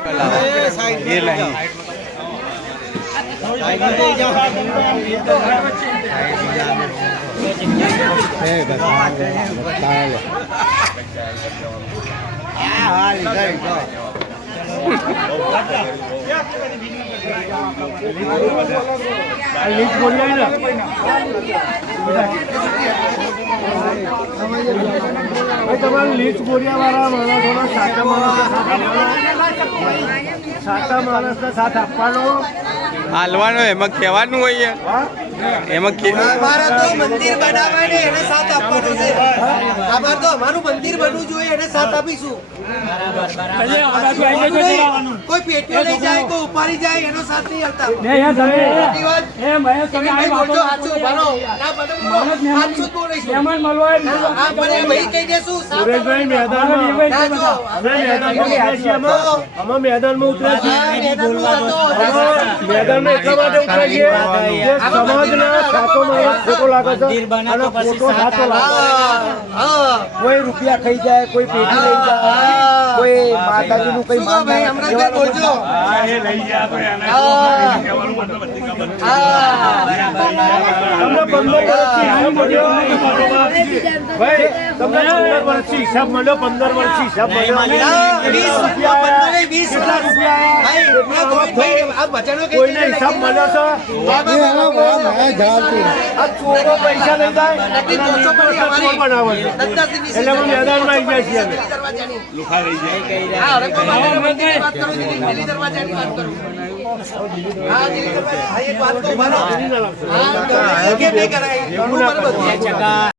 ये नहीं લીચ બોરિયા વાળા સાચા માણસને સાથ આપવાનો હાલવાનો એમાં કહેવાનું હોય એમાં અમારા તો મંદિર બનાવવા ને એને સાથ આપવાનો છે. અમાર તો અમારું મંદિર બનવું જોઈએ એને સાથ આપીશું. કોઈ પેટીઓ લઈ જાય કોઈ ઉપાડી જાય એનો સાથ નહીં આપતા. મેદાનમાં ઉતરે છે. મેદાનમાં એટલા માટે ઉતરે છે સમાજના સાચો માણસ ખોટો લાગે છે અને ખોટો સાચો લાગે. કોઈ રૂપિયા ખાઈ જાય, કોઈ પેટી લઈ જાય, કોઈ માતાજી નું કઈ હિસાબ મળ્યો 15 વર્ષથી હિસાબ મળ્યો. કોઈને હિસાબ મળ્યો છે. આ ચોરો પૈસા લઈ જાય બનાવે છે એટલે અમે મેદાનમાં આવી જાય છીએ. વાત